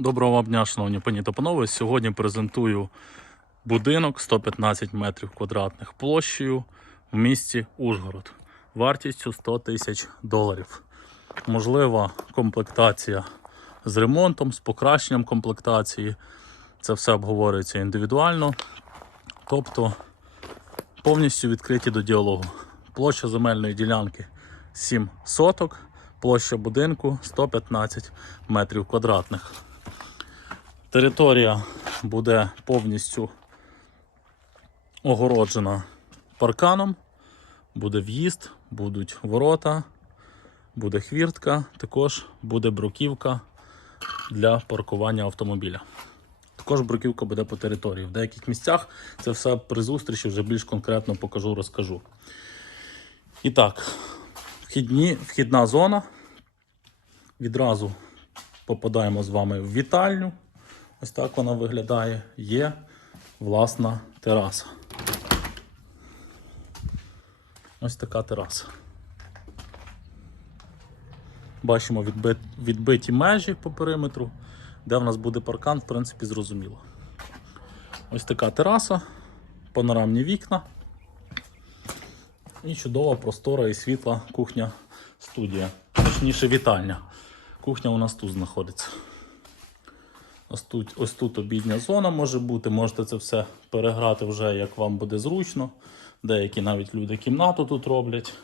Доброго вам дня, шановні пані та панове. Сьогодні презентую будинок 115 метрів квадратних площею в місті Ужгород вартістю 100 тисяч доларів. Можлива комплектація з ремонтом, з покращенням комплектації. Це все обговорюється індивідуально. Тобто повністю відкриті до діалогу. Площа земельної ділянки 7 соток, площа будинку 115 метрів квадратних. Територія буде повністю огороджена парканом, буде в'їзд, будуть ворота, буде хвіртка, також буде бруківка для паркування автомобіля. Також бруківка буде по території. В деяких місцях це все при зустрічі вже більш конкретно покажу, розкажу. І так, вхідні, вхідна зона. Відразу попадаємо з вами в вітальню. Ось так вона виглядає. Є власна тераса. Ось така тераса. Бачимо відбит, відбиті межі по периметру, де в нас буде паркан, в принципі, зрозуміло. Ось така тераса, панорамні вікна. І чудова простора і світла кухня студія. Точніше, вітальня. Кухня у нас тут знаходиться. Ось тут, ось тут обідня зона може бути. Можете це все переграти вже, як вам буде зручно. Деякі навіть люди кімнату тут роблять.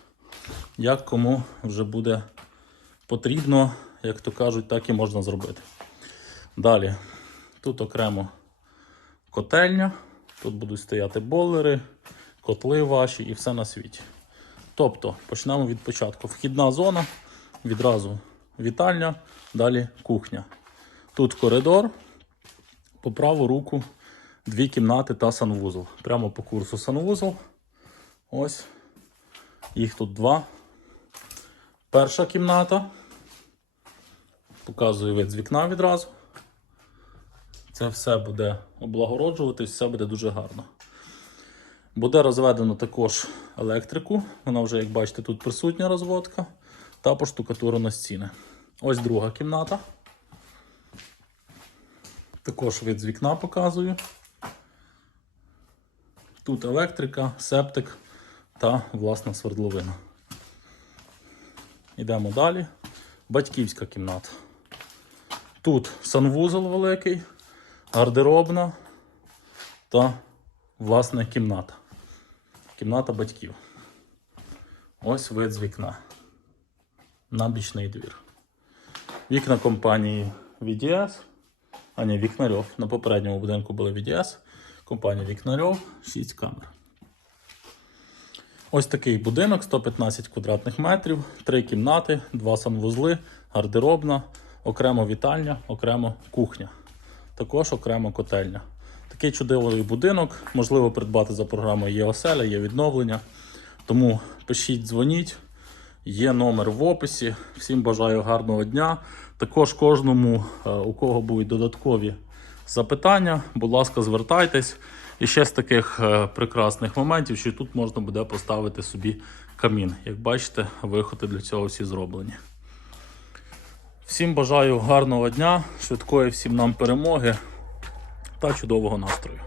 Як кому вже буде потрібно, як то кажуть, так і можна зробити. Далі, тут окремо котельня, тут будуть стояти бойлери, котли ваші і все на світі. Тобто, почнемо від початку. Вхідна зона, відразу вітальня, далі кухня. Тут коридор, по праву руку дві кімнати та санвузол. Прямо по курсу санвузол. Ось. Їх тут два. Перша кімната. Показую вид з вікна відразу. Це все буде облагороджуватись, все буде дуже гарно. Буде розведено також електрику. Вона вже, як бачите, тут присутня розводка та поштукатурено стіни. Ось друга кімната. Також вид з вікна показую. Тут електрика, септик та власна свердловина. Йдемо далі. Батьківська кімната. Тут санвузол великий, гардеробна та власне кімната. Кімната батьків. Ось вид з вікна. На бічний двір. Вікна компанії VDS. А ні, Вікнарьов. На попередньому будинку були VDS. Компанія Вікнарьов, 6 камер. Ось такий будинок, 115 квадратних метрів, 3 кімнати, 2 санвузли, гардеробна, окремо вітальня, окремо кухня. Також окремо котельня. Такий чудовий будинок. Можливо придбати за програмою є оселя, є відновлення. Тому пишіть, дзвоніть. Є номер в описі. Всім бажаю гарного дня. Також кожному, е, у кого будуть додаткові запитання, будь ласка, звертайтесь. І ще з таких е, прекрасних моментів, що тут можна буде поставити собі камін. Як бачите, виходи для цього всі зроблені. Всім бажаю гарного дня, швидкої всім нам перемоги та чудового настрою.